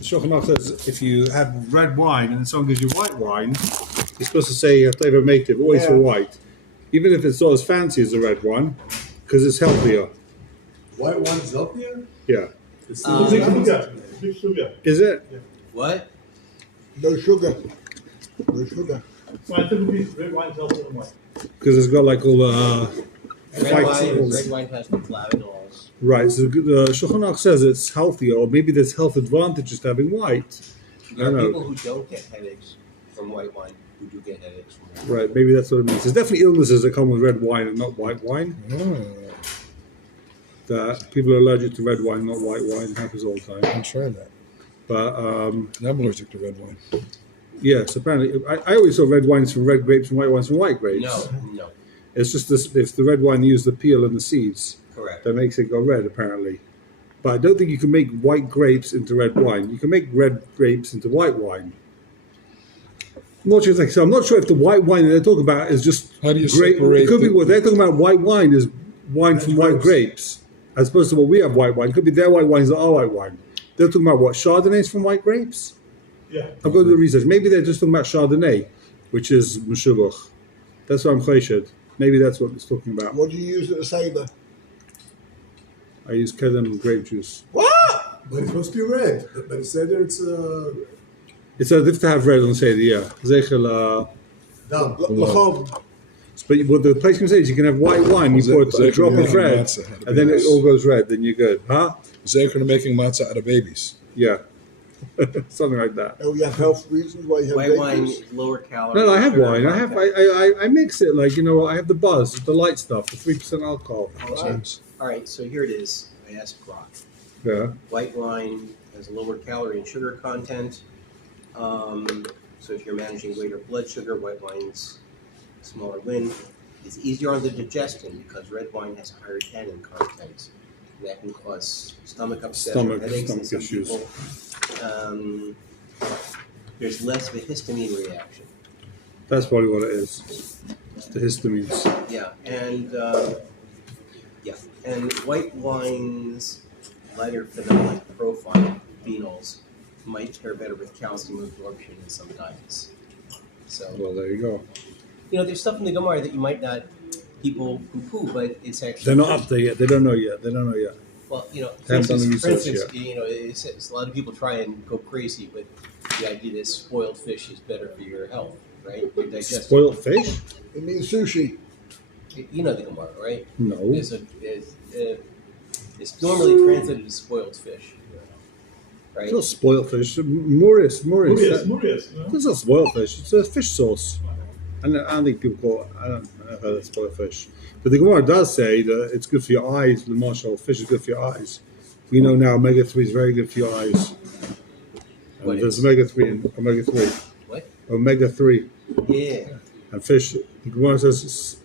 The Shulchan Aruch says if you have red wine and someone gives you white wine, you're supposed to say "Teva Meitiv," always for white, even if it's not as fancy as the red one, because it's healthier. White wine's healthier? Yeah. It's Is it? Yeah. What? No sugar. No sugar. Well, typically red wine's healthier than white. Because it's got like all the Red wine has the flavanols. Right. So the Shulchan Aruch says it's healthier, or maybe there's health advantages to having white. There are people who don't get headaches from white wine who do get headaches from red wine. Right. Maybe that's what it means. There's definitely illnesses that come with red wine and not white wine. That people are allergic to red wine, not white wine. It happens all the time. I'm trying that. But I'm allergic to red wine. yes, apparently, I always saw red wines from red grapes and white wines from white grapes. No, It's just this, if the red wine used the peel and the seeds, correct. that makes it go red, apparently. But I don't think you can make white grapes into red wine. You can make red grapes into white wine. I'm not sure. So I'm not sure if the white wine that they're talking about is just How do you grape. separate It could be the- what they're talking about. White wine is wine from white grapes, as opposed to what we have white wine. It could be their white wines that are white wine. They're talking about what, Chardonnays from white grapes? Yeah. I'll go to the research. Maybe they're just talking about Chardonnay, which is Meshubuch. That's what I'm chayshid. Maybe that's what it's talking about. What do you use at the Seder? I use Kedem grape juice. What? But it's supposed to be red. But it said that it's It's a diff to have red on Seder, yeah. Zeichel, done. Lachov. but what the place can say is you can have white wine, you pour a drop of red, and then it all goes red, then you're good. Huh? Zeker making matzah out of babies. Yeah. Something like that. Oh, you have health reasons why you have White wine babies? is lower calorie. No, I have sugar wine. I mix it like, I have the buzz, the light stuff, the 3% alcohol. All right, so here it is. I asked Grok. Yeah. White wine has a lower calorie and sugar content. So if you're managing weight or blood sugar, white wine's a smaller win. It's easier on the digestion because red wine has higher tannin content. And that can cause stomach upset or headaches in some issues. people. There's less of a histamine reaction. That's probably what it is. It's the histamines. Yeah, and white wine's lighter phenolic profile, phenols, might pair better with calcium absorption in some diets. So, Well, there you go. there's stuff in the Gemara that you might not, people poo-poo, but it's actually... They're not up there yet. They don't know yet. Well, Haven't for done the instance, research it's a lot of people try and go crazy with the idea that spoiled fish is better for your health, right? Your digestion. Spoiled fish? It means sushi. You know the Gemara, right? No. It's normally translated as spoiled fish, right? It's not spoiled fish. Murius. Murius. It's not spoiled fish. It's a fish sauce. And I don't think people call it. I don't know that's spoiled fish. But the Gemara does say that it's good for your eyes. The marshal fish is good for your eyes. We know now omega-3 is very good for your eyes. What There's is? omega-3 in omega-3. What? Omega-3. Yeah. And fish, the Gemara says,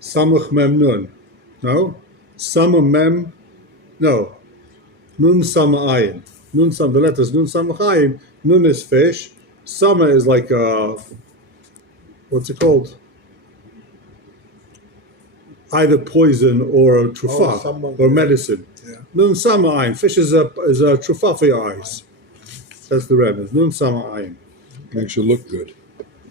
Samuch mem nun. No? Sama mem, no. Nun sama ayin. Nun sam, the letters nun sama ayin. Nun is fish. Sama is like, what's it called? Either poison or a trufa, or medicine. Yeah. Nun sama ayin. Fish is a trufa for your eyes. That's the remnants. Nun sama ayin. Makes you look good.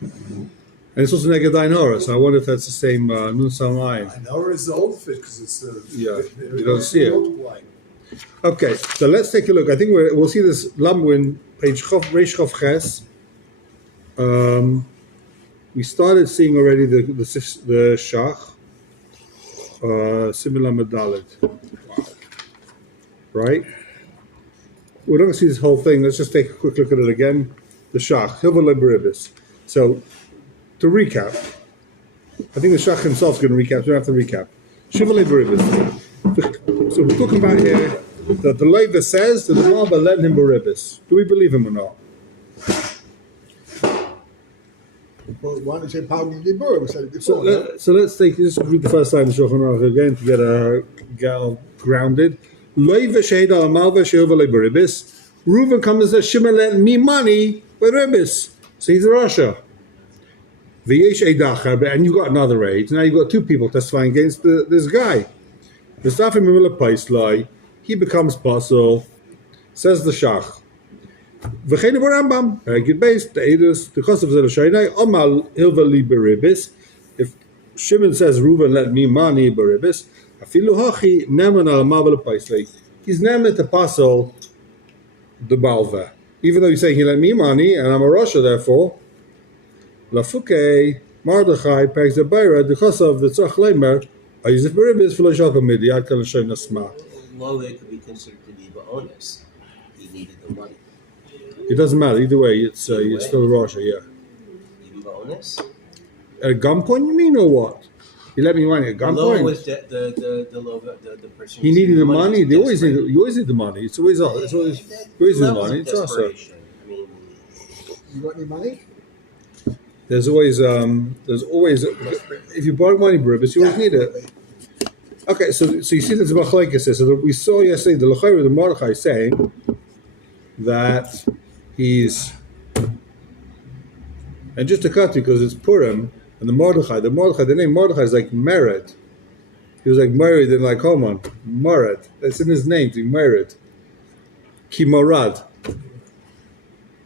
And it's also negadain hora, so I wonder if that's the same nun sama ayin. I know it's the old fish because it's Yeah, you don't see it. multiplying. Okay, so let's take a look. I think we'll see this Lamwin, page Reish Chof Ches. We started seeing already the Shach, similar Medalit. Right? We're not going to see this whole thing. Let's just take a quick look at it again. The Shach, Hilva Leberibis. So, to recap, I think the Shach himself is going to recap, so we don't have to recap. Shiva Leberibis. So we're talking about here that the Lever says that the Maba let him Beribis. Do we believe him or not? Well, why don't you say Paul Gibur? We said it before. So let's just read the first line of Shulchan Aruch again to get all grounded. Lever Shehed al Malva Shehova Leberibis. Reuven comes and says, Shimon lent me money with Ribis. So he's a Rasha. V'yesh Eidacher, and you've got another aid. Now you've got two people testifying against this guy. He becomes puzzle, says the Shach. V'chein Rambam, good base, the Edus, the cost of the Shainai, Amal Hilvali Beribis. If Shimon says, Reuben, let me money Beribis, Afilu Hachi, Neman al Mavel Paisli. He's never to passel the Balva. Even though he's saying he let me money, and I'm a Russia, therefore, Lafuke, Mardechai, Pegs the Bayra, the cost of the Tzach Lemer, I use it Beribis for Lashaka Midi, I can show Nasma. Lowe could be considered to be Ba'onis. He needed the money. It doesn't matter, either way, it's still a Russia, yeah. Even Ba'onis? At a gunpoint, you mean, or what? He let me money at Lowe gunpoint. was the person. He needed the money. was They always desperate. need. You always need the money. It's always the Levels money. of It's also desperation. I mean, You got any money? there's always if you borrow money, Baribas, you always need it. Okay, so you see this machlekes. So we saw yesterday the Lechayr, the Mordechai saying that he's, and just to cut you because it's Purim and the name Mordechai is like Mered. He was like married and like Homan, Marad. That's in his name, to be married. Ki Marad.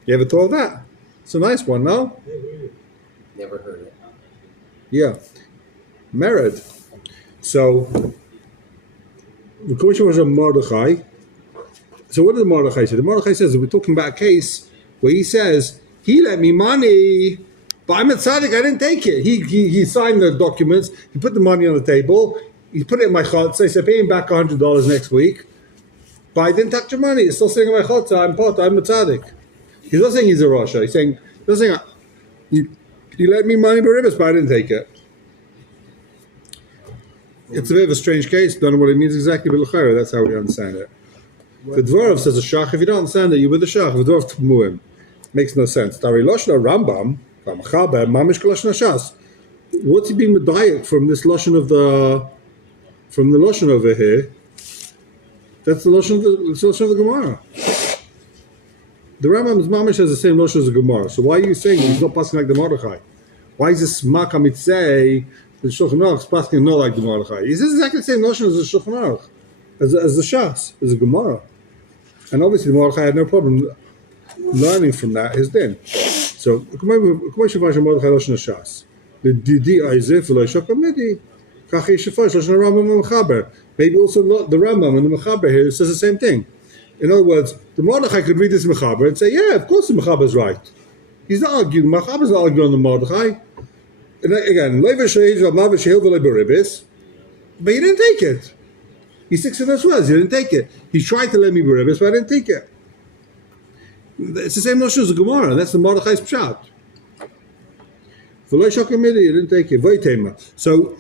You ever thought of that? It's a nice one, no? never heard it. Yeah. Married. So, the question was on Mordechai. So what did the Mordechai say? The Mordechai says that we're talking about a case where he says, he let me money, but I'm a tzaddik, I didn't take it. He signed the documents, he put the money on the table, he put it in my chotza, he said, pay him back $100 next week, but I didn't touch your money, it's still sitting in my chotza, I'm a tzaddik. He's not saying he's a Rasha, he's saying, you let me money beribis, but I didn't take it. It's a bit of a strange case, don't know what it means exactly, but l'chayra, that's how we understand it. The Dvorov says a shach, if you don't understand it, you're with the shach, the Dvorov t'muim. Makes no sense. Dari Loshna Rambam, Mamish Loshna Shas. What's he being medayik from this Lashon of the Lashon over here? That's the Lashon of the Gemara. The Rambam's Mamish has the same Lashon as the Gemara. So why are you saying he's not passing like the Mordechai? Why is this Maka Mitzay, the Shulchan Aruch is passing not like the Mordechai? He says exactly the same Lashon as the Shulchan Aruch, as the Shas, as the Gemara. And obviously the Mordechai had no problem learning from that his din. So the Didi Isaac maybe also the Rambam and the Mechaber here says the same thing. In other words, the Mordechai could read this Mechaber and say, yeah, of course the Mechaber is right. He's not arguing, the Mechaber is not arguing on the Mordechai. And again, but he didn't take it. He sticks to those words, he didn't take it. He tried to let me beribis, but I didn't take it. It's the same notion as the Gemara. That's the Mordechai's pshat. He didn't take it. So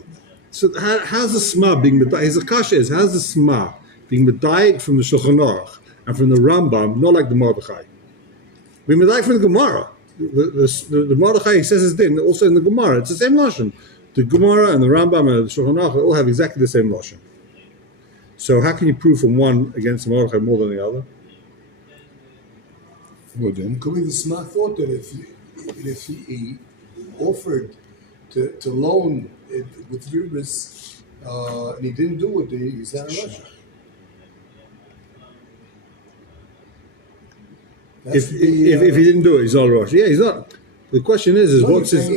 how's the Sma being medayik? His akasha is, how's the Sma being medayik from the Shulchan Aruch and from the Rambam, not like the Mordechai? Being medayik from the Gemara. The Mordechai says his din, also in the Gemara. It's the same notion. The Gemara and the Rambam and the Shulchan Aruch all have exactly the same notion. So how can you prove from one against the Mordechai more than the other? Well, then could be the smart thought that if he offered to loan it with ribis and he didn't do it, he's not in Russia. If he didn't do it, he's not Rosh. Yeah, he's not. The question is what's his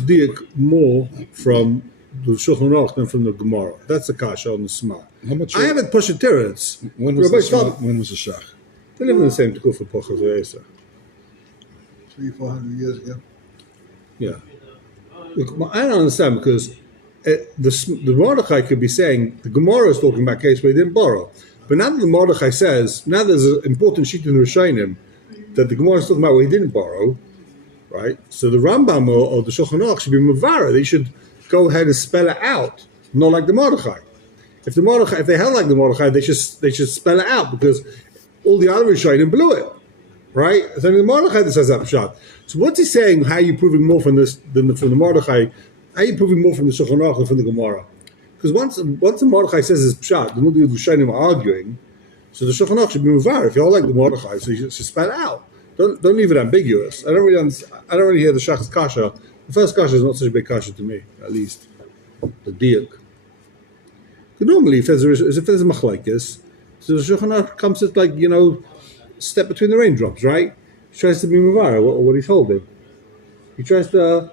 diak more from the Shulchan Aruch than from the Gemara? That's the kasha on the Sma. I haven't pushed it there. When was the Shach? They live in the same Tekuf for Pochas Reisa. 300-400 years ago. Yeah. Look, I don't understand because the Mordechai could be saying the Gemara is talking about a case where he didn't borrow. But now that the Mordechai says, now there's an important sheet in the Rishonim that the Gemara is talking about where he didn't borrow, right? So the Rambam or the Shulchan Aruch should be Mavara. They should go ahead and spell it out, not like the Mordechai. If they held like the Mordechai, they should spell it out because all the other Rishonim blew it, right? So the Mordechai that says that shot. So what's he saying? How are you proving more from this than from the Mordechai? How are you proving more from the Shulchan Aruch than from the Gemara? Because once the Mordechai says his pshat, the Nudi Rishonim are arguing. So the Shulchan Aruch should be muvar. If you all like the Mordechai, so you should spell it out. Don't leave it ambiguous. I don't really hear the Shach's kasha. The first kasha is not such a big kasha to me, at least. The diak. Normally, if there's a machlekes, so the Shulchan Aruch comes at step between the raindrops, right? He tries to be Mavara, what he's holding. He tries to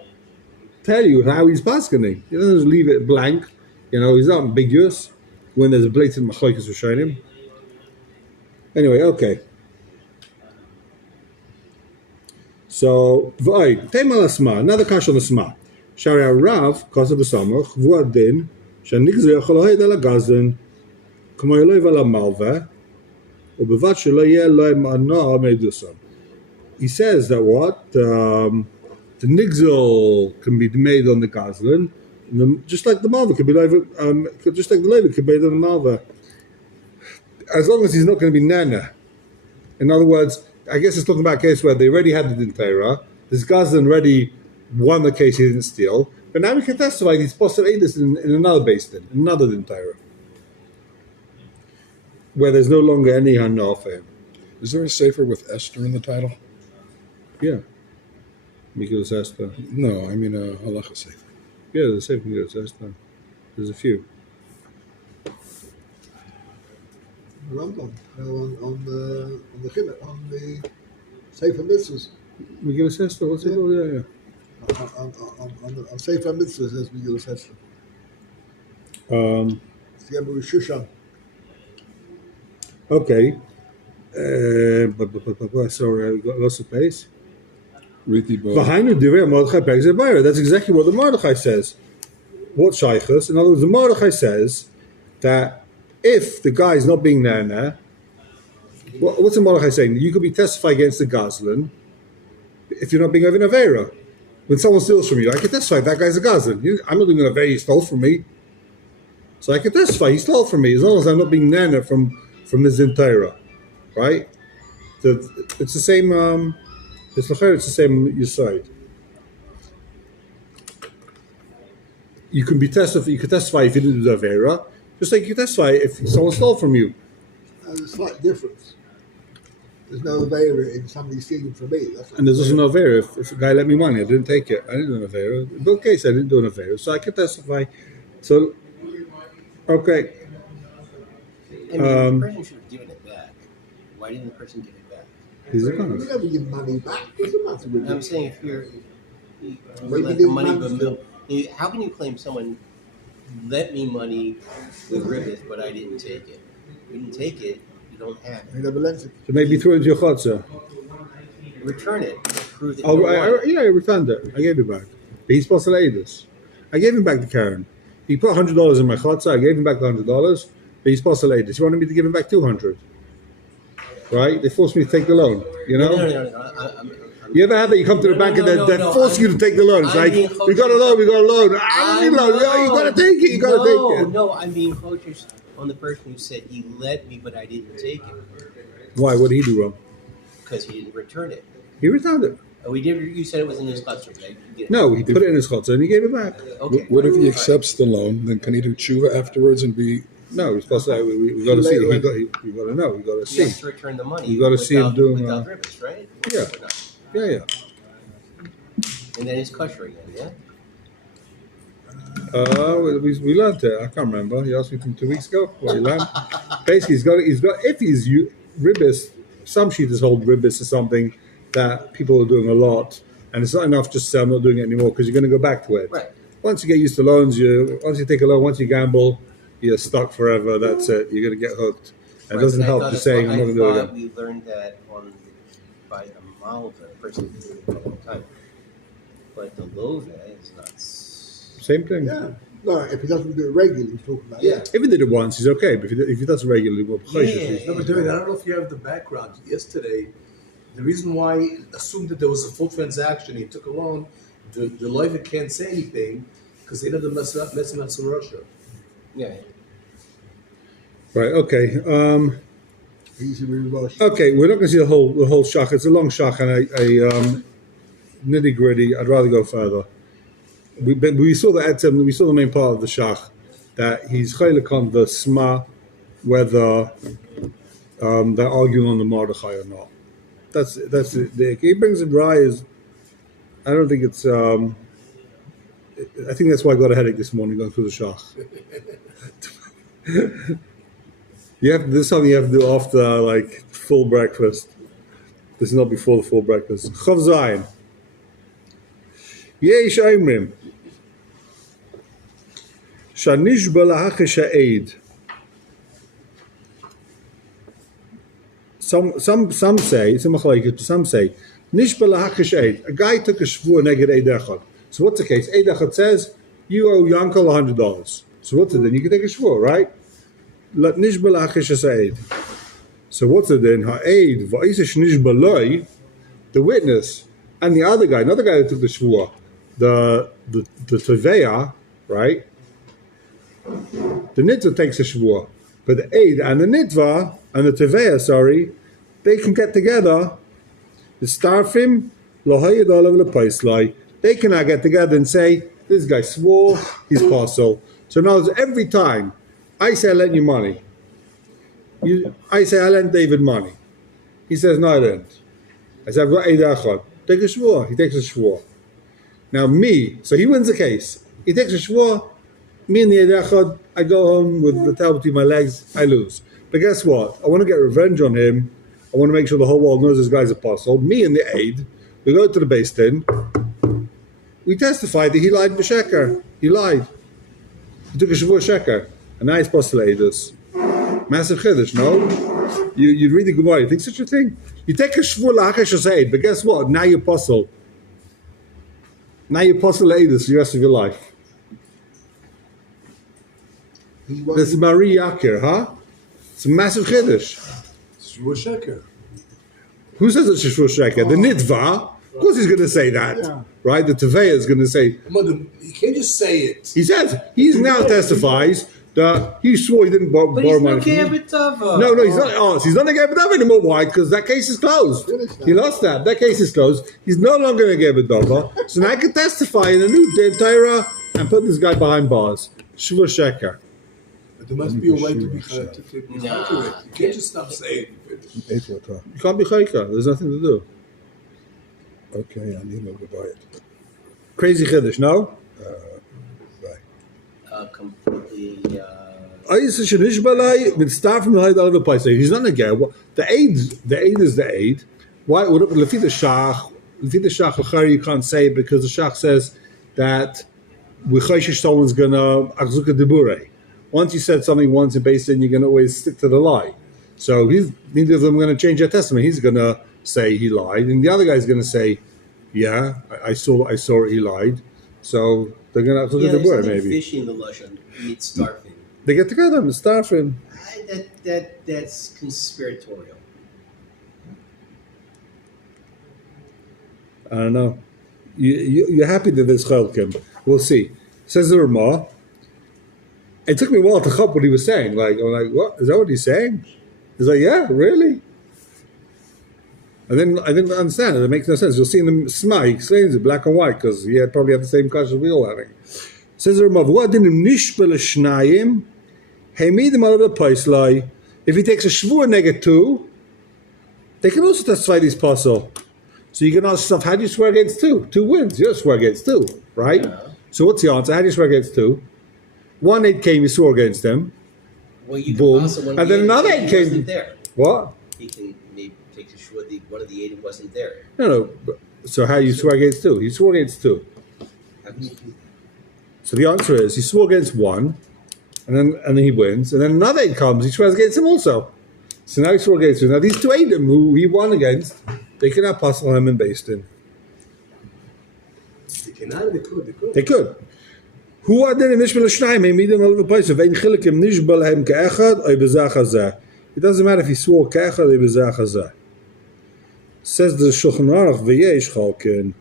tell you how he's paskening. He doesn't just leave it blank. He's not ambiguous when there's a blatant machlokes Rishonim. Anyway, okay. So, another kash on the sma. Shari Rav, Kasa B'Samach, Vuadin, Shanigzer Cholohed ala Gazin, Kamoyeloi vala Malva, Ubevat Shaloye Loi Ma'ana Medusa. He says that what? The nigzel can be made on the Gazlin, just like the Malva could be just like the Levi could be made on the Malva. As long as he's not going to be Nana. In other words, I guess it's talking about a case where they already had the Din Torah. This Gazlan already won the case he didn't steal. But now we can testify he's supposed to eat this in another base din, another Din Torah, where there's no longer any Hana for him. Is there a sefer with Esther in the title? Yeah. Mikil's Esther. No, I mean a halacha sefer. Yeah, there's a sefer Mikil's Esther. There's a few. Rambam on the Chilek, on the Sefer Mitzvahs. Mikil's Esther, what's it called? Yeah. On Sefer Mitzvahs, there's Miguel Hester. It's the Emperor Shushan. Okay. Sorry, I got lots of pace. Riti Bo. That's exactly what the Mordechai says. What Shaykhus? In other words, the Mordechai says that if the guy is not being there, what's the Mordechai saying? You could be testified against the Gazlan if you're not being over an Avera. When someone steals from you, I can testify that guy's a Gazlan. I'm not doing an Avera, he stole from me. So I can testify he stole from me as long as I'm not being nana from the Din Torah. Right? It's the same, it's the same Yisrael. You can testify if you didn't do the Avera, just like you testify if someone stole from you. There's a slight difference. There's no Avera in somebody stealing from me. And there's also no Avera. If a guy lent me money, I didn't take it. I didn't do an Avera. In both cases, I didn't do an Avera. So I can testify. So, okay. I mean, the person should have given it back. Why didn't the person give it back? He's a You con. never give money back. What's the matter with I'm you? saying if you Maybe let they the money want go, how can you claim someone lent me money with ribbons, but I didn't take it? You didn't take it, you don't have You it. never lent it. So maybe throw it into your chutzah. Return it. Prove that Oh, you want it. I returned it. I gave it back. But he's supposed to lay this. I gave him back the Karen. He put $100 in my chutzah. I gave him back the $100. But he's supposed to lay this. He wanted me to give him back $200. Right? They forced me to take the loan. You know? No. You ever have that? You come to the bank and they force you to take the loan. It's like, we got a loan. I don't need a loan. No, you got to take it. You got to take it. No, I'm being focused on the person who said he lent me, but I didn't take it Why? What did he do wrong? because he didn't return it. He returned it. Oh, he did. You said it was in his custody. Right? You did. No, he put it in his chutzah and he gave it back. Okay. What if he accepts the loan? Then can he do tshuva afterwards and be? No, we're supposed to. We got to see. We got to know. We got to He see. has to return the money. You gotta see him doing, without ribbons, right? yeah. Or not? Yeah. And then he's kosher again. Yeah. We learned it. I can't remember. He asked me from 2 weeks ago what he learned. Basically, he's got. If he's ribbis, some sheeters hold ribbis or something that people are doing a lot, and it's not enough just to say I'm not doing it anymore because you're going to go back to it. Right. Once you get used to loans, once you take a loan, once you gamble, you're stuck forever. That's it. You're going to get hooked. It Right, doesn't but I help thought just saying I'm not going to do it I again. thought we learned that by the Malva, the person who did it for a long time. But the Lova is not. Same thing. Yeah. No, if he doesn't do it regularly, he's talking about Yeah. If he did it once, he's okay. But if he does it regularly, well, Yeah. No, but David, I don't know if you have the background. Yesterday, the reason why he assumed that there was a full transaction, he took a loan, the lawyer can't say anything because they never mess him up in Russia. Yeah. Right. Okay. He's a reverse. Okay. We're not going to see the whole shach. It's a long shach and a nitty gritty. I'd rather go further. We saw we saw the main part of the shach that he's chaylik on the sma, whether they're arguing on the Mordechai or not. That's it. He brings it dry as I don't think it's. I think that's why I got a headache this morning going through the shach. This is something you have to do after like full breakfast. This is not before the full breakfast. Chav Zayin. Yesh Aimrim. Shanish Balahachish Ha'ed. Some say, Nish Balahachish Ha'ed. A guy took a shvur neged Eid Echad. So what's the case? Eid Echad says, you owe Yankel $100. So what's it then? You can take a shvur, right? Let Nish Balahachish Ha'ed. So what's it then? Ha'ed, Va'ish Nish Baloi, the witness, and the other guy, another guy that took the shvur, the Teveya, right? The Nitva takes a shvur, but the Eid and the Nitva and the Teveya, they can get together. The Starfim, Lohayed Olav Lepaislai, they can now get together and say, this guy swore, he's parcel. So now every time I say I lent you money, I say I lent David money. He says, no, I didn't. I said, I've got Eid Echad. Take a shvur. He takes a shvur. Now me, so he wins the case. He takes a shvur. Me and the Eid Echad, I go home with the tail between my legs, I lose. But guess what? I want to get revenge on him. I want to make sure the whole world knows this guy's apostle. Me and the Eid, we go to the Beis Din. We testify that he lied b'sheker. He lied. He took a shvur sheker. And now he's supposed to Eidus. Massive chiddush, no? You read the Gemara, you think such a thing? You take a shvur la'achesh Eid, but guess what? Now you're apostle. Now you're apostle Eidus for the rest of your life. This is Marie Yakir, huh? It's a massive chiddush. Shvur sheker. Who says it's a shvur sheker? The Nitva. Of course he's going to say that, right? The Teveya is going to say. You can't just say it. He says, he now testifies that he swore he didn't borrow money from me. No, he's not. Oh, he's not a Gebedava anymore. Why? Because that case is closed. He lost that. That case is closed. He's no longer a Gebedava. So now I can testify in a new Din Torah and put this guy behind bars. Shvur sheker. But there must be a way to be accurate. You can't just stop saying it. You can't be chayka. There's nothing to do. Okay, I need to buy it. Crazy chiddush, no? Completely. He's not a guy. The aid is the aid. Why? Lefi the shach, you can't say it because the shach says that someone's gonna achzuka debure. Once you said something once in Beis Din, you're gonna always stick to the lie. So neither of them are gonna change their testimony. He's gonna say he lied, and the other guy's gonna say, "Yeah, I saw it. He lied." So they're gonna achzuka debure maybe. Fishy in the lashon meets starfing. They get together and starfing. That's conspiratorial. I don't know. You're happy that there's chelkim. We'll see. Says the Ramah. It took me a while to chop what he was saying. I'm like, what? Is that what he's saying? He's like, yeah, really? I didn't understand it. It makes no sense. You'll see in the Sma, he explains it black and white because he probably had the same question we all having. Says the Ramah, if he takes a shvur neged two, they can also testify these puzzle. So you can ask yourself, how do you swear against two? Two wins. You don't swear against two, right? Yeah. So what's the answer? How do you swear against two? One aid came, you swore against them. Well, you boom. Can and then another aid came. Wasn't there. What? He can maybe take the shvur. One of the aid wasn't there. No. So how do you swear against two? He swore against two. So the answer is he swore against one, and then he wins, and then another aid comes, he swears against him also. So now he swore against him. Now these two aidim who he won against, they can have puzzle him and Beis Din. They could. Who are there in Nishbal Shnayim? Midin all the place of ein chilikim nishbal hem ke'echad or bezach hazeh. It doesn't matter if he swore ke'echad or bezach hazeh. Says the Shulchan Aruch v'yesh chalkin.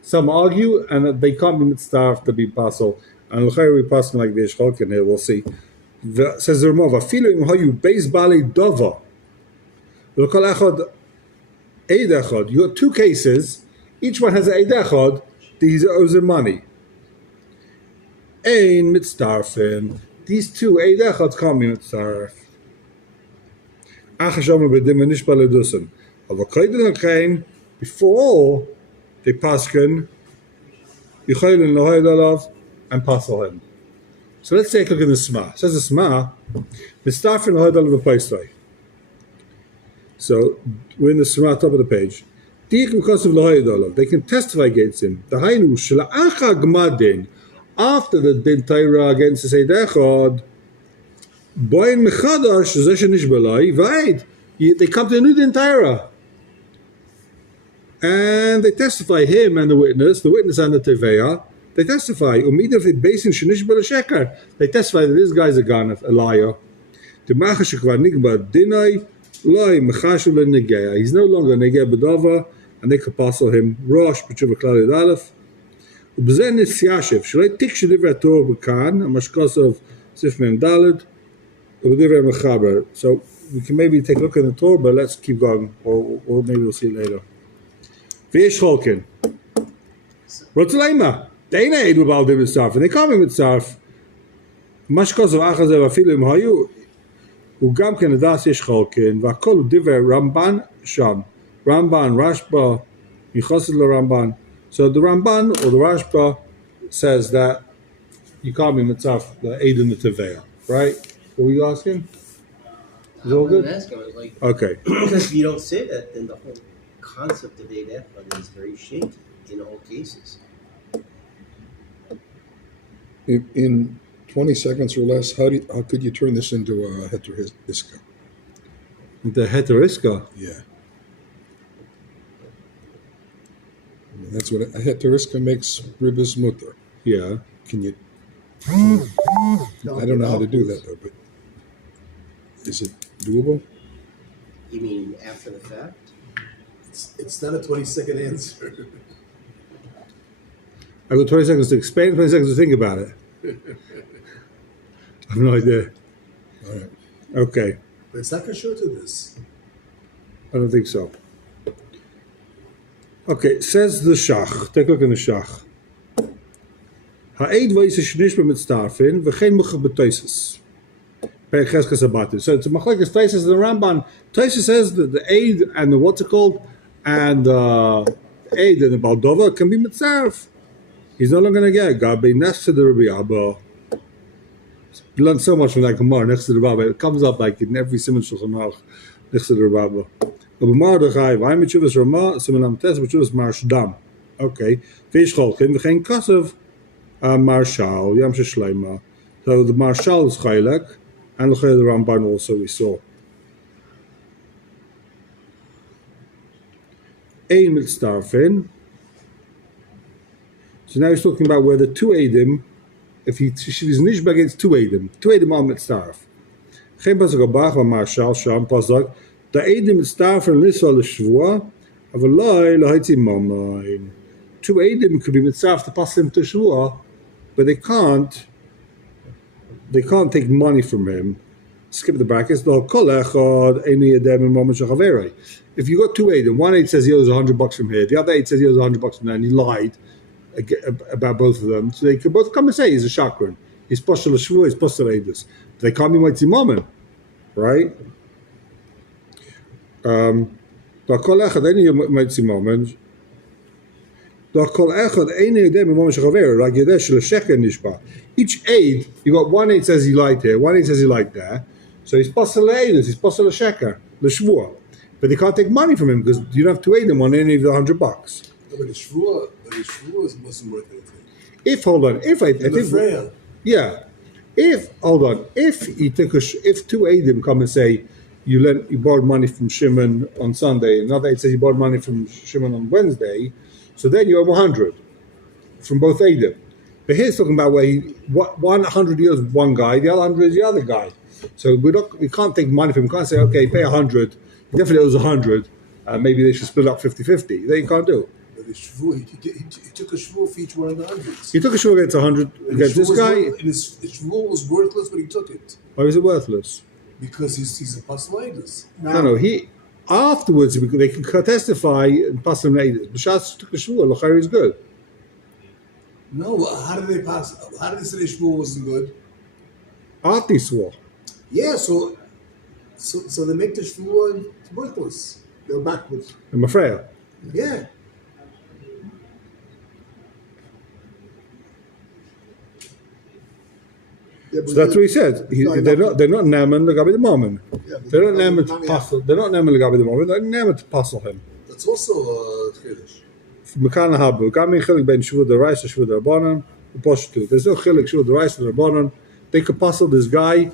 Some argue and they can't be mitzvah to be puzzle. And l'chayr we pass like v'yesh chalkin here. We'll see. Says the Ramah, "Afilu im hayu beis balei dova." L'kol echad eid echad. You got two cases. Each one has an eid echad. These owes him money. Ein mitzdarfin. These two eid echads can't be mitzdarf. Achashomer b'dim v'nishbal edusim. Avakaydin l'chein before they paskin, yichaylin lohayd alav and passel him. So let's take a look at the Sma. It says the Sma, mitzdarfin lohayd alav v'paisvay. So we're in the Surah, top of the page. They can testify against him. After the Din Torah against the Seid Echad, they come to a new Din Torah. And they testify, him and the witness and the Teveya, they testify. They testify that this guy's a liar. He's no longer negeh b'dava, and they could pass him. Rosh b'tshuva klal yud aleph. ובזה נסיישב, שלא תקשו דברי התורה בכאן, המשקוסov sif mem daled, ובדברי המחבר. So we can maybe take a look at the Torah, but let's keep going, or maybe we'll see it later. ויש חולקין. רוצה למה? דהנה עדו בעל דין מצטרף, and they come in מצטרף. משקוסov אחר זה ואפילו אם היו, הוא גם כן לדעת יש חולקין, והכל הוא דברי רמב"ן שם. רמב"ן, רשב"א, יחסד לרמב"ן. So the Ramban or the Rashba says that you can't be mitzvah the aid in the teveya, right? What were you asking? Is all good? I was like, Okay. because if you don't say that, then the whole concept of Eid Echad is very shaky in all cases. In 20 seconds or less, how could you turn this into a heteriska? The heteriska. Yeah. That's what a heteriska makes ribis mutter. Yeah. Can you? I don't know how to do that though, but is it doable? You mean after the fact? It's not a 20-second answer. I've got 20 seconds to explain, 20 seconds to think about it. I have no idea. All right. Okay. But it's not sure to this. I don't think so. Okay, says the Shach. Take a look in the Shach. Ha'ed v'yis shnish b'mitztarfin v'chein muchach b'toises. Perek Cheskes Abatim. So it's a machlekes Toises and the Ramban. Toises says that the aid and the what's it called, and the aid and the Baldova can be mitzarf. He's no longer going to get Gabi next to the Rabbi Abba. You learn so much from that Gemara next to the Rabbi. It comes up like in every Simon Shulchan Aruch next to the Rabbi. Okay. Fish cholkin, v'chein kasav marshal yam shleima. So the marshal is chaylek, and the Ramban also we saw. Ein mitzdarfin. So now he's talking about where the two edim, if she's nishba against two edim are mitzdarf. Chein pasuk abach marshal sham pasuk. The Eidim mitzdarfen lisva l'shvua, avaloi l'haitzi mamayim. Two Eidim could be mitzdarf to pass him to shvua, but they can't take money from him. Skip the brackets. If you got two Eidim, one Eid says he owes $100 from here, the other Eid says he owes $100 from there, and he lied about both of them, so they could both come and say he's a shakran. He's poshel l'shvua, he's poshel Eidus. They can't be haitzi mamayim, right? Each aid, you got one aid says he lied here, one aid says he lied there. So he's posel aidus, he's posel sheker, l'shvua. But they can't take money from him because you don't have to aid him on any of the $100. No, but the shvua wasn't worth anything. If two aidim come and say you borrowed money from Shimon on Sunday, another aid says you borrowed money from Shimon on Wednesday, so then you owe 100 from both aidim. But here's talking about where 100 years with one guy, the other 100 is the other guy. So we can't take money from him. We can't say, okay, pay 100. He definitely owes 100. Maybe they should split up 50-50. That you can't do. But the shvua, he took a shvua for each one of the hundreds. He took a shvua against 100 against this guy. And his shvua was worthless, but he took it. Why is it worthless? Because he's a pasalaidus. No. He afterwards they can testify and pass him later. B'shas took a shvua. L'chayr is good. No, how did they pass? How did they say the shvua wasn't good? After he swore. Yeah, so they make the shvua worthless. Go backwards. I'm afraid. Yeah. Yeah, but So that's what he said. Sorry, They're no. not nemen legabe the moment. Yeah, but They're not you nemen don't to have puzzle. They're not nemen legabe the moment. They're nemen to puzzle him. That's also Chiddush. Mekan habu. Gami chilik ben shvud the rice shvud the rabbanon. There's no chilik shvud the rice the rabbanon. They could puzzle this guy,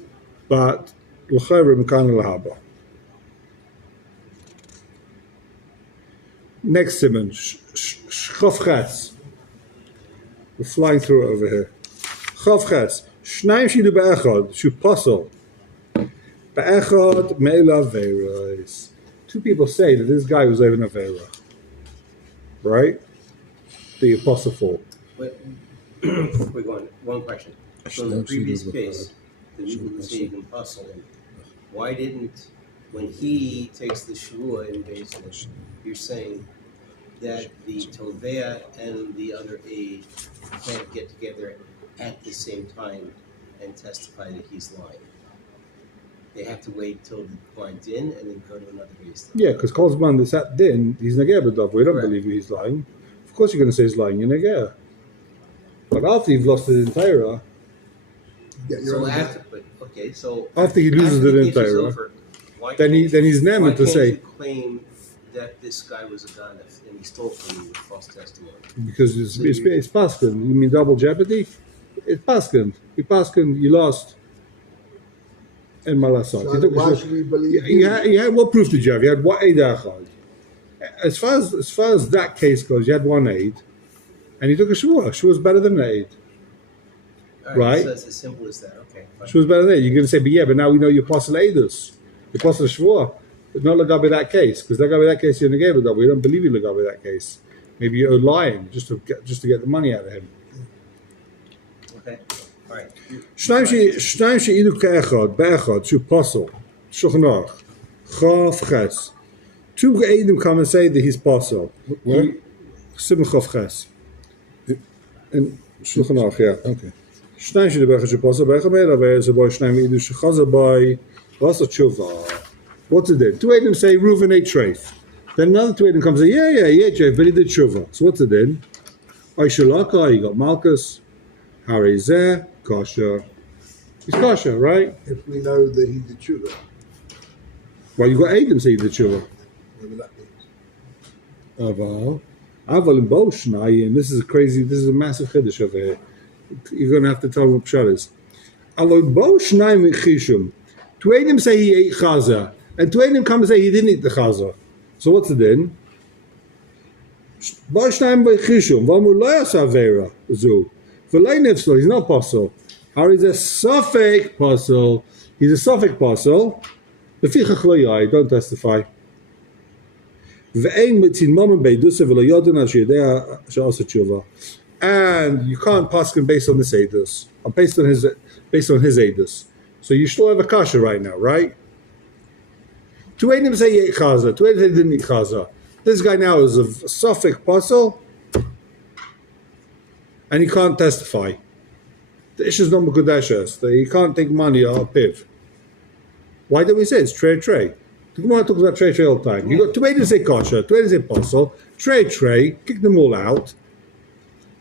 but l'chayre mekan lahaba. Next simon Chavches. We're flying through it over here. Chavches. Shnaim shidu be'echad. Shu puzzle. Be'echad me'ela veiros. Two people say that this guy was even a veira. Right? The apostle for. But, we're going, one question. So in the previous case, the people say you can puzzle him. Why didn't, when he takes the shvua in basis, you're saying that the tovea and the other aide can't get together at the same time and testify that he's lying? They have to wait till the client's in and then go to another case. Yeah, because Kozman is at din, he's negeh b'dov. We don't Correct. believe he's lying. Of course you're going to say he's lying, you're negeh. But after you've lost it in Torah, Yeah, you're So on after, but, okay, so. After he loses after it the in case is Torah, over, why then can't he's why nemen to can't say, you claim that this guy was a ganef and he stole from you with false testimony? because it's paskin. You mean double jeopardy? It's paskin. You lost. And malasot. So why should we believe You had what proof did you have? You had what aid achad. As far as that case goes, you had one aid, and he took a shvua. Shvua was better than an aid. All Right. So it's as simple as that, okay. Fine. Shvua was better than an aid. You're going to say, but now we know you apostle aidus. You apostle shvua. But not legabe that case, because legabe that case you're negated. We don't believe you legabe that case. Maybe you're lying just to get the money out of him. Okay, all right. Shnaim she'idu ke'echad, be'echad, shu posel, Shulchan Aruch, Chav Ches. Two Eidim come and say that he's posel. Where? Simon Chav Ches. In Shulchan Aruch, yeah. Okay. Shnaim she'idu be'echad, shu posel, be'echad me'ela ve'ez, boy shnaim she'idu shechaza boy, what's a tshuva? What's it then? Two Eidim say Reuven ate treif. Then another two Eidim comes and say, yeah, treif, but he did tshuva. So what's it then? Oishalaka, you got Malchus, Harizeh, kosher. He's kosher, right? if we know that he's the tshuva. Well, you got Adam say the tshuva. Whatever that means. Aval in both shnayim. This is a massive chiddush over here. You're going to have to tell me what pshat is. Aval both shnayim chishum. Two Adam say he ate chaza, and two Adam come and say he didn't eat the chaza. So what's the din? Both shnayim chishum. Vamu lo yasa vera zu. V'lei nifsel. He's not apostle. How is a suffix apostle? He's a suffix apostle. Lefichach lo yai. Don't testify. And you can't pass him based on this edus, or based on his edus. So you still have a kasha right now, right? Two Eidim say he ate chaza, two Eidim say he didn't eat chaza. This guy now is a suffix apostle, and he can't testify. The issue is not mekudeshes. He can't take money or piv. Why do we say it's trey? The Gemara talks about trey all the time. You got two Eidim say kosher, two Eidim say apostle, trey, kick them all out,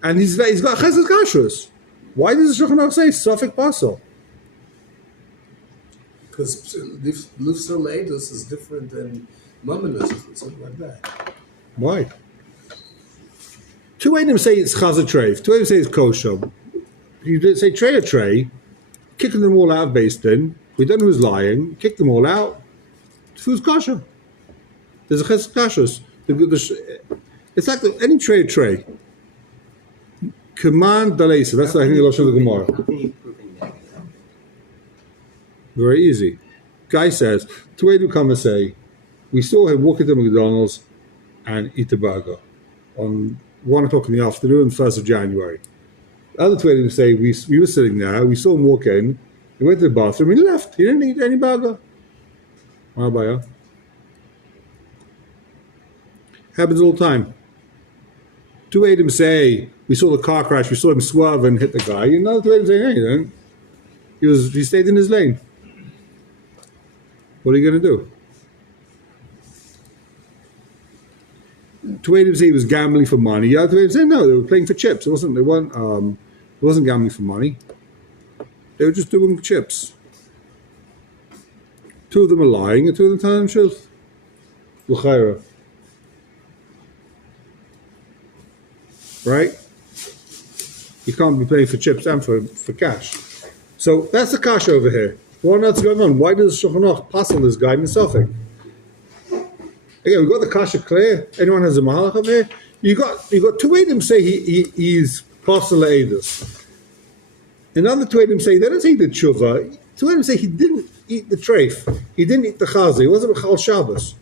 and he's got chesed kashrus. Why does the Shulchan Aruch say suffix apostle? Because Lifsel Eidos is different than Mumminus or something like that. Why? Two Eidim say it's chazah treif. Two Eidim say it's kosher. You did say trey or trey, kicking them all out of Beis Din. We don't know who's lying. Kick them all out. The food's kosher. There's a chesed kashrus. It's like any tray. Command dalesa. That's the Lashon of the Gemara. How can you prove any negative? Very easy. Guy says, two Eidim come and say, we saw him walk into McDonald's and eat a burger on 1 o'clock in the afternoon, 1st of January. The other two Eidim say, we were sitting there, we saw him walk in, he went to the bathroom, he left. He didn't eat any burger. Happens all the time. Two Eidim say, we saw the car crash, we saw him swerve and hit the guy. Another two Eidim say, no, he didn't. He stayed in his lane. What are you going to do? Two Eidim say he was gambling for money. The other two Eidim say, no, they were playing for chips. It wasn't gambling for money. They were just doing chips. Two of them are lying, and two of them telling the truth. L'chaira. Right? You can't be paying for chips and for cash. So that's the cash over here. What else is going on? Why does Shulchan Aruch pass on this guy in the Suffolk? Again, we've got the kasha clear. Anyone has a mahalach over here? You got two Edom say he's pasal edus. Another two Edom say they don't say the tshuva. Two Edom say he didn't eat the treif. He didn't eat the chazi. He wasn't a chal Shabbos.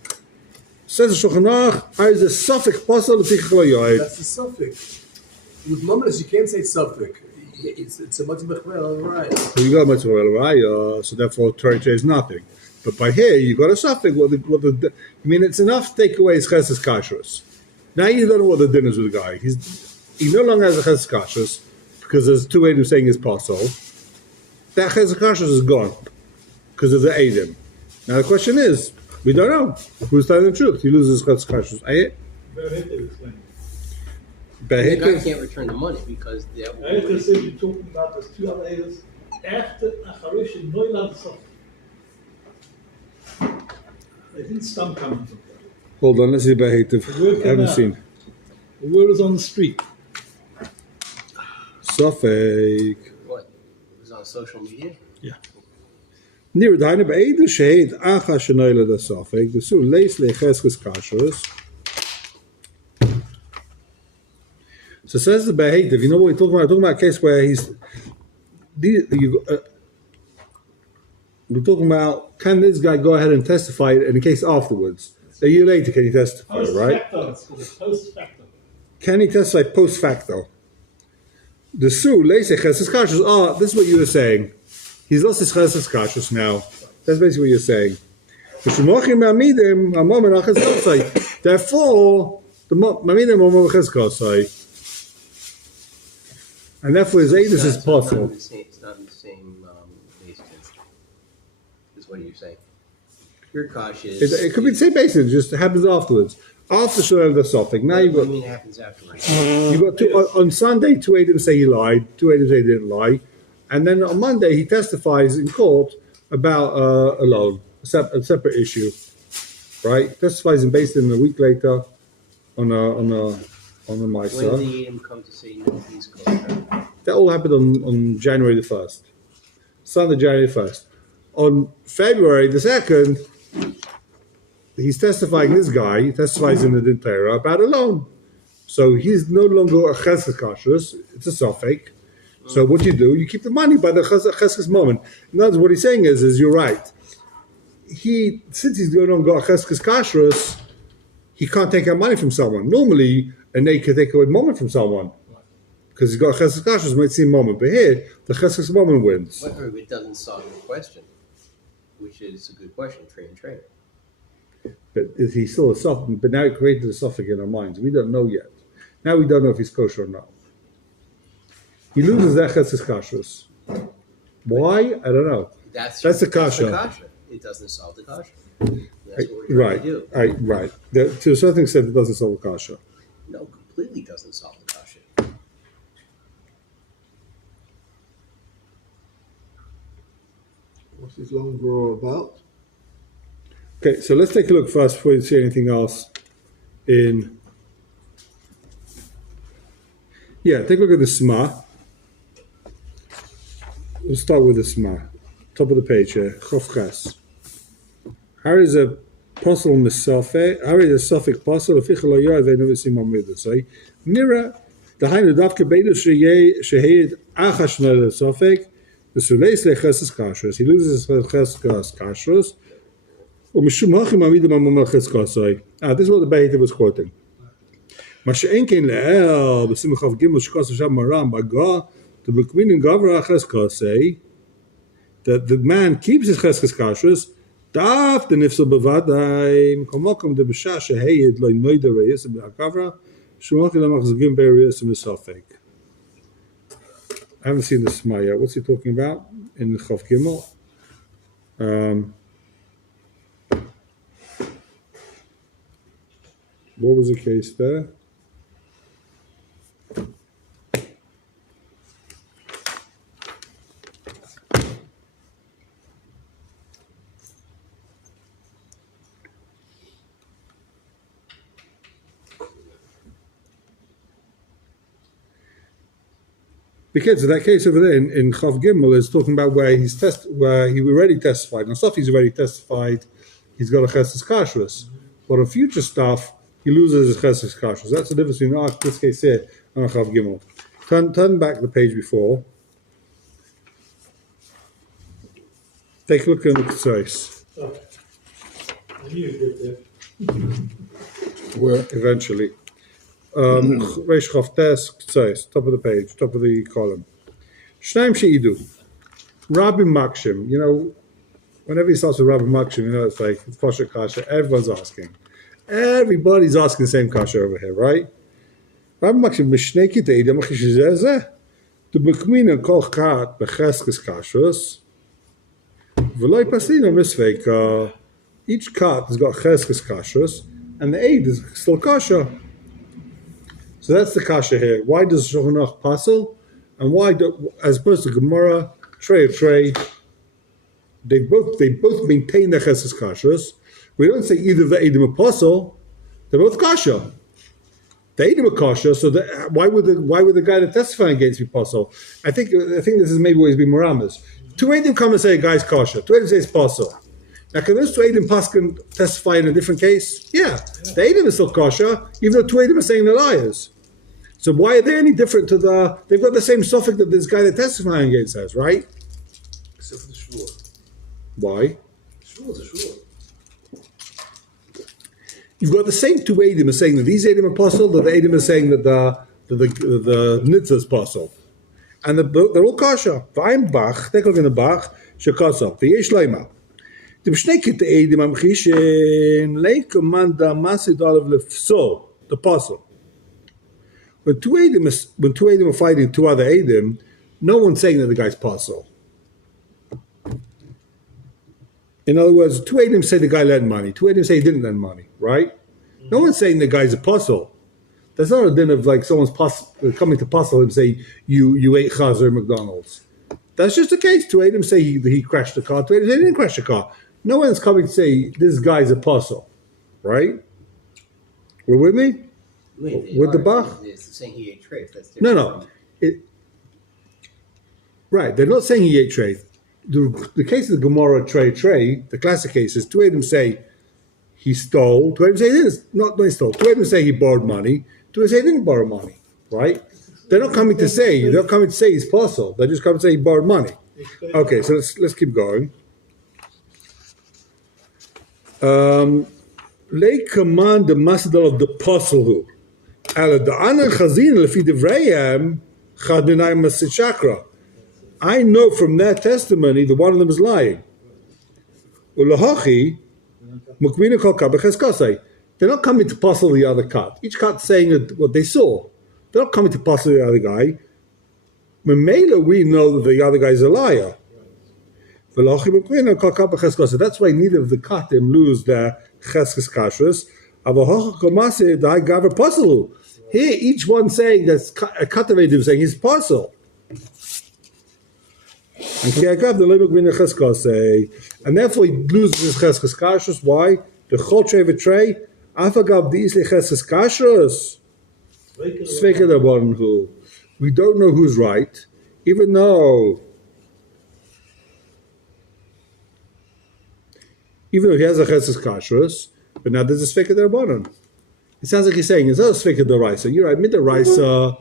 Says the Shulchan Aruch, "Is a suffix pasal l'tichach lo yoed." That's the suffix. With Mamadus, you can't say suffix. It's a much mechmel, right? So you got much of a so therefore Torah is nothing. But by here you got a suffix. I mean, it's enough to take away his chesed kashrus. Now you don't know what the din is with the guy. He no longer has a chesed kashrus because there's two Edom saying his pasal. That chesed kashrus is gone because of the Edom. Now the question is, we don't know who's telling the truth. He loses his chesed kashrus. The guy can't return the money because I have to say, you're talking about those two other areas after Acharish and Noilad Sof. They didn't stop coming from there. Hold on, let's see Behetiv. I haven't seen. The word is on the street. Suffolk. what? It was on social media? Near the Haine Be'edu Shehed Acha Shenoyle the Suffolk. The Su Leis Lecheskes Kashrus. So says the Behetiv, you know what we're talking about? We're talking about a case where we're talking about, can this guy go ahead and testify in a case afterwards? A year later, can he testify, right? Post facto. Can he testify post facto? The Su, Leisech, Cheses Kashrus, this is what you were saying. He's lost his Cheses Kashrus now. That's basically what you're saying. Therefore, the Mamidim Mamim Cheskasai. And therefore his Edus is possible. It's not in the same basis. Is what you're saying. You're cautious. It could be the same basis, it just happens afterwards. After Shoel the Sophic, now you've What got do you mean it happens afterwards? you've got two, on Sunday 2 Edom say he lied, 2 Edom say he didn't lie, and then on Monday he testifies in court about a loan, a separate issue, right? Testifies in based in a week later on a When Misa. did the Edom come to say no, he's kosher? That all happened on January the 1st. Sunday, January 1st. On February the 2nd, he's testifying, this guy, he testifies in the Din Torah about a loan. So he's no longer a Chesed Kashrus, it's a Sophic. So what you do, you keep the money by the Chesed moment. In other words, what he's saying is you're right. Since he's no longer a Chesed Kashrus, he can't take out money from someone. Normally, a Nay can take away moment from someone. Because he's got a Chesed Kashrus, might seem moment. But here, the Chesed moment wins. But it doesn't solve the question, which is a good question, trade. But is he still a Sophic? But now he created a Sophic in our minds. We don't know yet. Now we don't know if he's kosher or not. He loses that Chesed Kashrus. Why? I don't know. That's the kasha. It doesn't solve the kasha. That's what we're trying to do. Right. To a certain extent, it doesn't solve the kasha. No, completely doesn't solve the kasha. What's this long draw about? Okay, so let's take a look first before you see anything else. Take a look at the Sma. We'll start with the Sma. Top of the page here. Chof Ches. How is a posel misafe? How is a suffix posel? If lo yoy, they never see mamid. So Nira, the hainu davke beidu sheheid achash no the suffix. The suleis lecheses kashrus. He loses his cheses kashrus. This is what the Behetiv was quoting. That the man keeps his cheskes kashrus, daf the nifsel bevadai, komokom de b'shah sheheyed lo noida reyes b'akavra, shumach ilamach zgim be'reyes b'safek. I haven't seen the Sma yet. What's he talking about in the Chav Gimel? What was the case there? Because in that case over there in Chav Gimel is talking about where where he already testified. Now stuff he's already testified, he's got a Chesed Kashrus. But on future stuff, he loses his Chesed Kashrus. That's the difference between this case here and Chav Gimel. Turn back the page before. Take a look at the Ktsois. Okay. I knew you'd get there. Where eventually. Reish Chav Tes Ktsois, top of the page, top of the column. Shnaim She'idu. Rabbi Makshim, whenever he starts with Rabbi Makshim, it's like, it's Pasha Kasha, everyone's asking. Everybody's asking the same Kasha over here, right? Rabbi Makshim, Mishneki Te'ida Machishizeh, the Bukmina Kol Chat Becheskes Kashus, V'loi Pasina Misveika, each cat has got Cheskes Kashus, and the Eid is still Kasha. So that's the Kasha here. Why does Shulchan Aruch Pasel? And why, as opposed to Gemara, Trey, they both maintain their Chesed Kashrus. We don't say either the Eidim Apostle, they're both Kasha. The Eidim are Kasha, so why would the guy that testifying against be Apostle? I think this is maybe what he's been Muramas. Two Eidim come and say a guy's Kasha. Two Eidim say it's Apostle. Now can those two Eidim Paskin testify in a different case? Yeah. The Eidim is still Kasha, even though two Eidim are saying they're liars. So why are they any different to they've got the same suffix that this guy that testifying against has, right? Except for the Shvuah. Why? Shvuah is a Shvuah. You've got the same two Eidim are saying that these Eidim are apostle, that the Eidim are saying that the Nitzah is apostle. And they're all kasha. V'ayim bach, take a look in the bach, shekasa, v'yesh leima. The b'shnei the Eidim amchishin, leikamanda masid olav lefso, the apostle. When two Eidim are fighting two other Eidim, no one's saying that the guy's apostle. In other words, two Eidim say the guy lent money, two Eidim say he didn't lend money, right? No one's saying the guy's apostle. That's not a din of like someone's coming to apostle and say, you ate chazer at McDonald's. That's just the case. Two Eidim say he crashed the car, two Eidim say he didn't crash the car. No one's coming to say, this guy's apostle, right? We're with me? With the Bach? It's saying he ate treif. That's different. No. Right, they're not saying he ate treif. The case of the Gemara Trey, the classic case is two Eidim say he stole, two Eidim say he didn't, not he stole, two Eidim say he borrowed money, two Eidim say he didn't borrow money, right? They're not coming to say he's apostle, they're just coming to say he borrowed money. Okay, so let's keep going. Lay command the master of the apostle who. I know from their testimony that one of them is lying. They're not coming to apostle the other cut. Each cut saying what they saw. They're not coming to apostle the other guy. Memela, we know that the other guy is a liar. That's why neither of the katim lose their cheskes kashrus. Here, each one saying that's a katavedim saying he's apostle. And therefore he loses his cheskes kashrus. Why? The chol trei v'trei afagav di'isle cheskes kashrus. We don't know who's right, even though he has a cheskes kashrus, but now there's a sveka d'Rabbanan. It sounds like he's saying, it's not a sveka d'Oraisa. You're right, mid-Oraisa,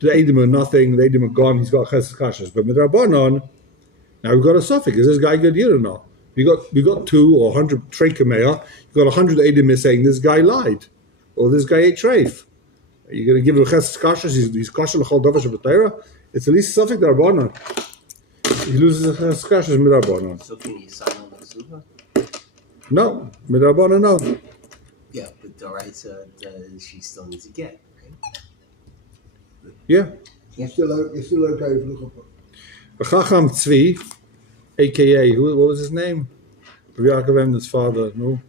the Eidim are nothing, the Eidim are gone, he's got cheskes kashrus. But mid-Rabbanan, now we've got a suffix. Is this guy good yet or not? We got 2 or 100 trei kameya, you've got 100 Eidim saying this guy lied, or this guy ate treif. Are you going to give him a cheskes kashrus? He's kasher l'chol davar shabbatayra? It's at least a suffix d'Rabbanan. He loses a cheskes kashrus mid-Rabbanan. So can he sign on the suva? No, mid-Rabbanan no. Yeah, but Doraisa, she still needs to get, right? Yeah. It's still okay for the couple. Chacham Tzvi, a.k.a. what was his name? Rabbi Yaakov Emden's father, no?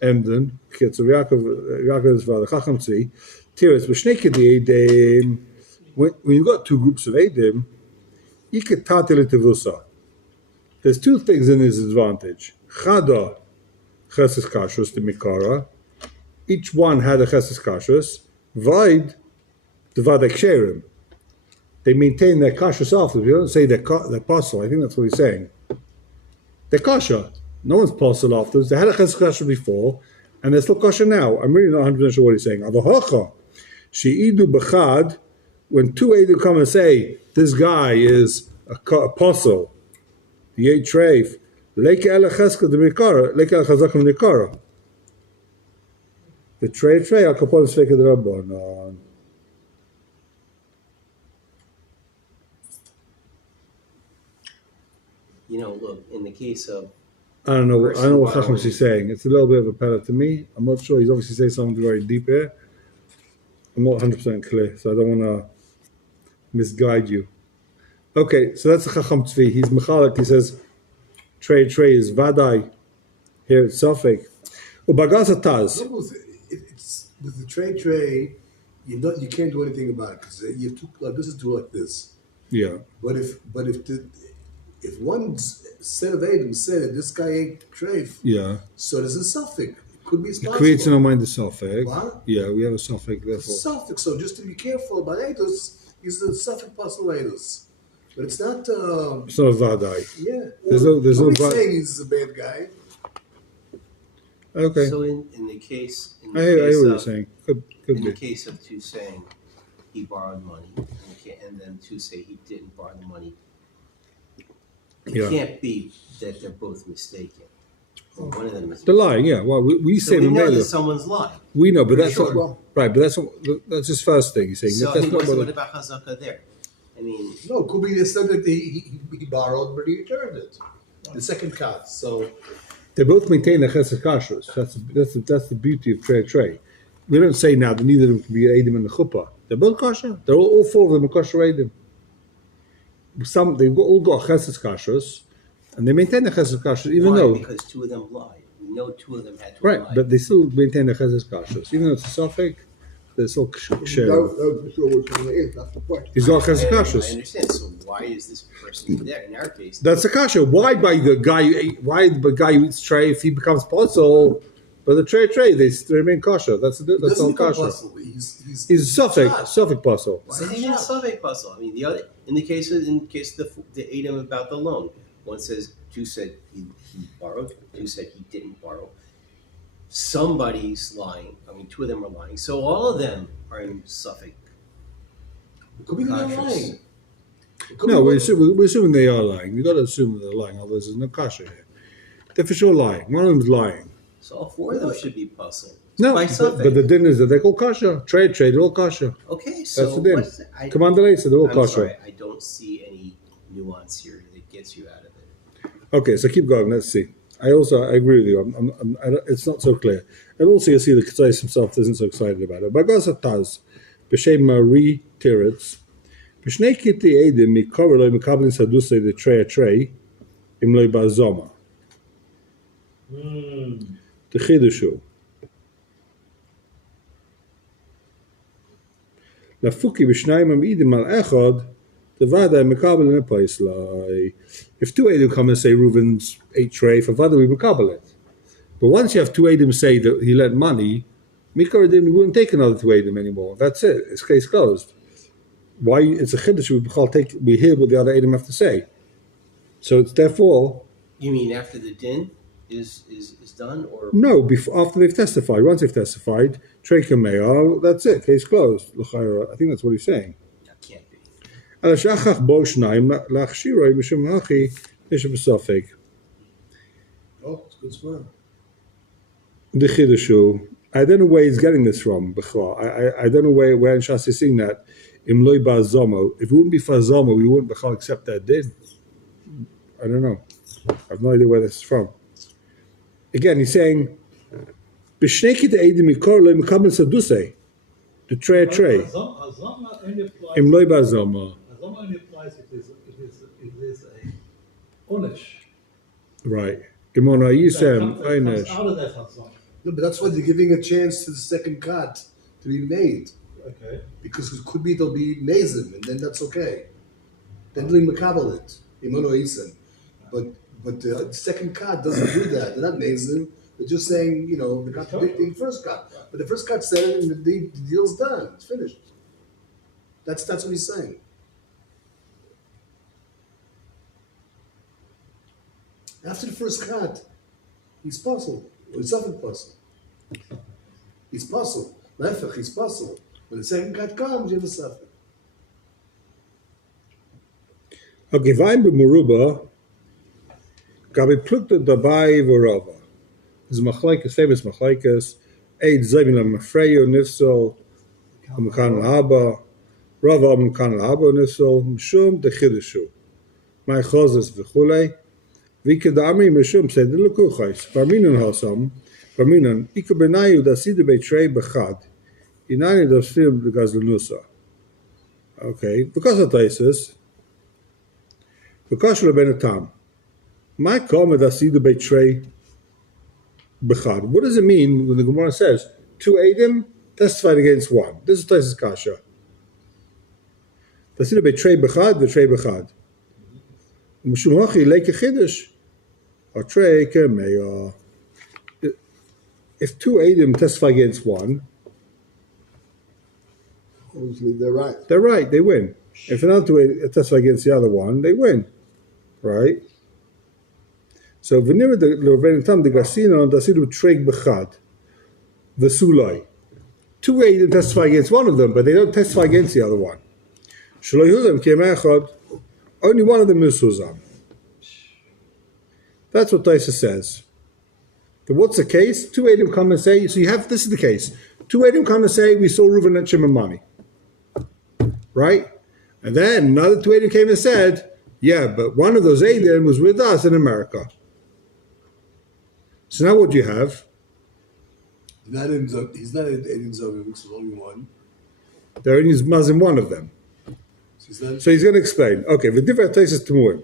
Emden. So Yaakov's father, Chacham Tzvi. Tiras, b'shnei kedei Eidim, when you've got two groups of Eidim, iketate l'tevusa. There's two things in his advantage. Chada, chesed kashrus, the mikara. Each one had a chesed kashrus. Vaid, the Vadek Sherim. They maintain their kashrus afterwards. You don't say they're apostle. I think that's what he's saying. They're kosher. No one's apostle afterwards. They had a chesed kasher before, and they're still kosher now. I'm really not 100% sure what he's saying. Avohacha, she'idu b'chad, when two Eidim come and say, this guy is a apostle, the eight treif, leike ele cheska de mikara, leike ele chazak de mikara. The trey al kapon sveka de rabbanon. Look, in the case of I don't know what borrowing. Chacham is saying. It's a little bit of a pella to me. I'm not sure. He's obviously saying something very deep here. I'm not 100% clear, so I don't want to misguide you. Okay, so that's the Chacham Tzvi. He's Mechalek. He says, trey is Vadai. Here it's Safek. Ubagaz Taz. It's with the tray. You can't do anything about it because you have two like this is two like this. Yeah. But if one set of items said that this guy ate treif, Yeah. so there's a suffix. It could be It responsible. creates in our mind the Safek. What? Yeah, we have a Safek, therefore. Suffix. So just to be careful about Eidos, he's the suffix possible Eidos. But it's not. It's not Vadai. Yeah. There's no Nobody's va- saying he's a bad guy. Okay. So in the case I hear what you're of saying. Could in the be. case of two saying he borrowed money, and then two say he didn't borrow the money, it Yeah. can't be that they're both mistaken. One of them is The lying, yeah. Well, we So say we know that Mamela. someone's lying. We know, but that's Sure. not, right. But that's his first thing. He's saying So that's not what what. about Chazaka there? I mean, No, it could be they said that he borrowed, but he returned it. The second cut. So They both maintain the chesed kashrus. That's the beauty of trey. We don't say now that neither of them can be Eidim and the chuppah. They're both kosher. They're all four of them are kosher Eidim. They've all got chesed kashrus, and they maintain the chesed kashrus even why? though Because two of them lied. We know two of them had to right, lie. but they still maintain the chesed kashrus even though it's a suffix. They're still kosher. No, for sure which one it is. That's the point. He's got chesed I kashrus. understand. So why is this person there? In our case, That's the kasha. Why by the guy? Why the guy who eats tray if he becomes apostle? But the tray they remain kasha. That's doesn't all become kasha. possible. He's He's suffix shot. apostle. this isn't even a Slavik puzzle. I mean, the other in the case of the Adam about the loan, one says two said he borrowed, two said he didn't borrow. Somebody's lying. I mean, two of them are lying. So all of them are in Suffolk. It could be that they're Cautious. lying. It could No, be we're assuming they are lying. We got to assume that they're lying. Otherwise, there's no kasha here. They're for sure lying. One of them's lying. So all four of them should be puzzled. No, by but Suffolk. the din is that they call kasha. Trade, they're all kasha. Okay, so That's the din. what's the, Commander Lay said they're all I'm kasha. sorry, I don't see any nuance here that gets you out of it. Okay, so keep going. Let's see. I agree with you. It's not so clear. And also, you see the Ketzais himself isn't so excited about it. Bagaz Taz, b'shem Marie Tiritz, b'shnei kiti edim mikor loy mekablin sadusei the trey im loy ba'zoma. The chidushu. Lafuki b'shnayim am edim al echad. The vada mekabel in a place like if two edim come and say Reuven's ate tray for vada we mekabel it. But once you have two edim say that he lent money, mikor edim we wouldn't take another two edim anymore. That's it. It's case closed. Why it's a chiddush we hear what the other edim have to say. So it's therefore You mean after the din is done, or no after they've testified. Once they've testified, tray kamei. That's it. Case closed. I think that's what he's saying. that can't be. אלא שאחך בו שניים להכשירוי משום הכי יש בספק. Oh, it's good sperm. The chidushu, I don't know where he's getting this from. I don't know where in Shas is seeing that. Im loy ba zomo. If it wouldn't be for zomo, we wouldn't b'chal accept that din. I don't know. I have no idea where this is from. Again, he's saying, b'shnei the edim mikor loy mekabel sadusei. The tray. Azama only applies. Im loy ba zomo. Azama only applies if there's a onish. Right. Imona yisem Comes einish. out of that Azama. No, but that's why they're giving a chance to the second cut to be made. Okay. Because it could be they'll be mazim, and then that's okay. Then they'll makabel it. Imono isim. But the second cut doesn't do that. They're not mazim. They're just saying, they're contradicting the first cut. But the first cut said it and the deal's done. It's finished. That's what he's saying. After the first cut, he's puzzled. Or he's often puzzled. He's puzzled. Lefach, he's puzzled. When the second cut comes, you have a suffer. Okay, Wein b'Meruba, Gabi plukta dabei v'rava. This is machlekes, famous machlekes. Eid zaymin l'mafreyo nifsol, l'mekan l'haba, Rava l'mekan l'haba nifsol, mishum dechidushu. My chozes v'chulei, v'ikadamri mishum seder l'kuchais, barminan hasam, barminan, ika benayu dasida beitrei b'chad, inani dasfim d'gazlanusa. Okay, because of this, because of the tam. My comment dasida beitrei b'chad. What does it mean when the Gemara says two Eidim testified against one? This is Taisus Kasha. Dasida beitrei b'chad, b'trei b'chad. Mishum hachi leike chiddush. Atrei kemeya. If two Eidim testify against one, Obviously, they're right. they're right, they win. If another two Eidim testify against the other one, they win. Right? So v'nira the Rebbeinu Tam the Gasino dasidu treig b'chad v'sulai. Two Eidim testify against one of them, but they don't testify against the other one. Shelo yudem ki echad. Only one of them is Huzam. That's what Taisa says. But what's the case? Two Eidim come and say. So you have this is the case. Two Eidim come and say we saw Reuven and Shimon money, right? And then another two Eidim came and said, yeah, but one of those Eidim was with us in America. So now what do you have? He's not in Zogin, which is only one. There only is Mazim one of them. So he's going to explain. Okay, the different places to Muim.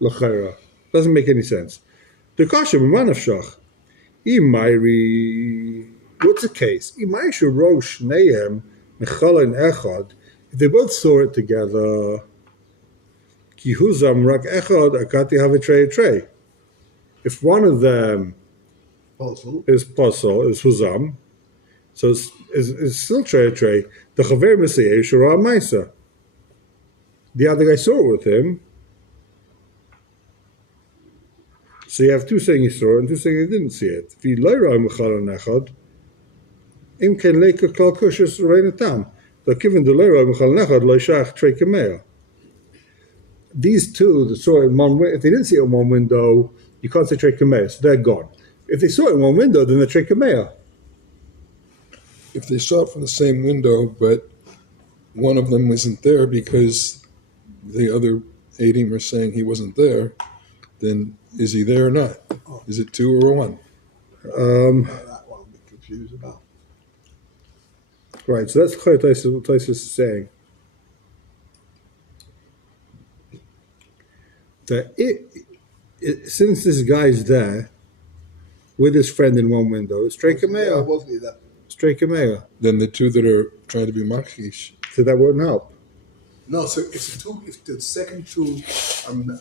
L'chaira. Doesn't make any sense. The Kasha B'manavshach. Imayri. What's the case? Imayri Rosh Nehem Mechala and Echad. If they both saw it together, Ki Huzam Rak Echad Akati Havitrei Trei. If one of them is Pasal, is Huzam, so it's still Trei. The Chaver Messiah Shura Maisa. The other guy saw it with him. So you have two saying he saw it and two saying he didn't see it. If you leira mechal nechad, im ken leika klal kushus reina tam. But given the leira mechal nechad loishach trei kameya. These two that saw it in one window, if they didn't see it in one window, you can't say trei kameya, so they're gone. If they saw it in one window, then they're trei kameya. If they saw it from the same window, but one of them isn't there because the other Eidim are saying he wasn't there, then is he there or not? Is it two or one? That one I'm a bit confused about. Right, so that's what Taisus is saying. That since this guy's there with his friend in one window, it's trei kameya. Wasn't he that? It's trei kameya. Then the two that are trying to be machish. So that won't help. No, so if the second two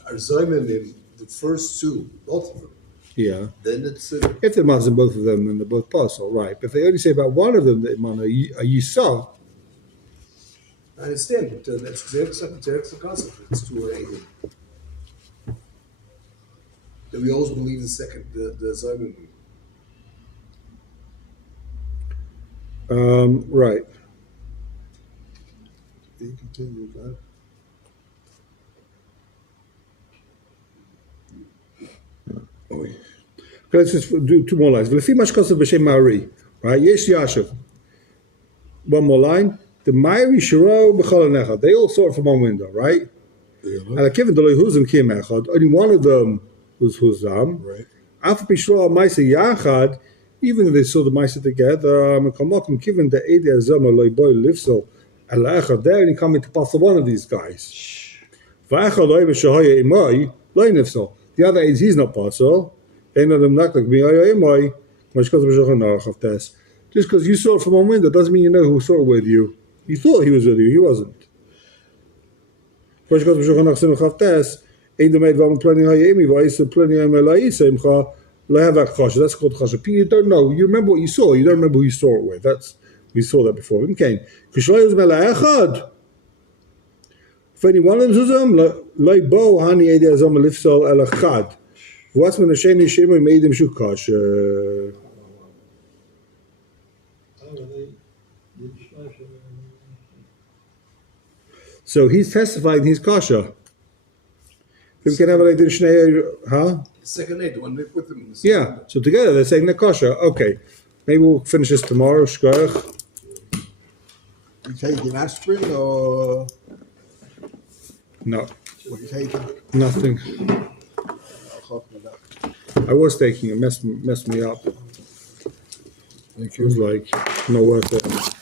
are Zayman in the first two, both of them, Yeah. then it's If they're mazim both of them, then they're both possible, right? But if they only say about one of them that man a yisa, I understand, but that's the concept. It's two or eight. That we always believe the second, the Zayman. right? He continues, right? Okay, let's just do two more lines. V'lefi mashkosav b'shem Ma'ari, right? Yesh Yashav. One more line. The Ma'ari shiro b'chol nechad. They all saw it from one window, right? And I given the huzam kim echad. Only one of them was huzam. Right. After bishro ma'isa yachad, even if they saw the ma'isa together, mekamokim given the edi azam loy boy lifso al echad. There, and he coming to pass one of these guys. V'echad loy b'shahoya imay loy nifso. The other is he's not possible. Just because you saw it from one window doesn't mean you know who saw it with you. You thought he was with you, he wasn't. That's called chasha. You don't know. You remember what you saw. You don't remember who you saw it with. That's We saw that before. Okay. Kishloyos mela echad. If any one of them zuzam, loy bo hani edi azam lifsol el echad. What's when the sheni shemo made him shukash? So he's testifying he's kosher. We can have it like the Shnei, huh? The second aid, the one with him. Yeah. So together they're saying they're kosher. Okay. Maybe we'll finish this tomorrow. Shkoyach. You taking aspirin or No, what you taking? nothing. I was taking it, messed me up. Thank It was you. like not worth it.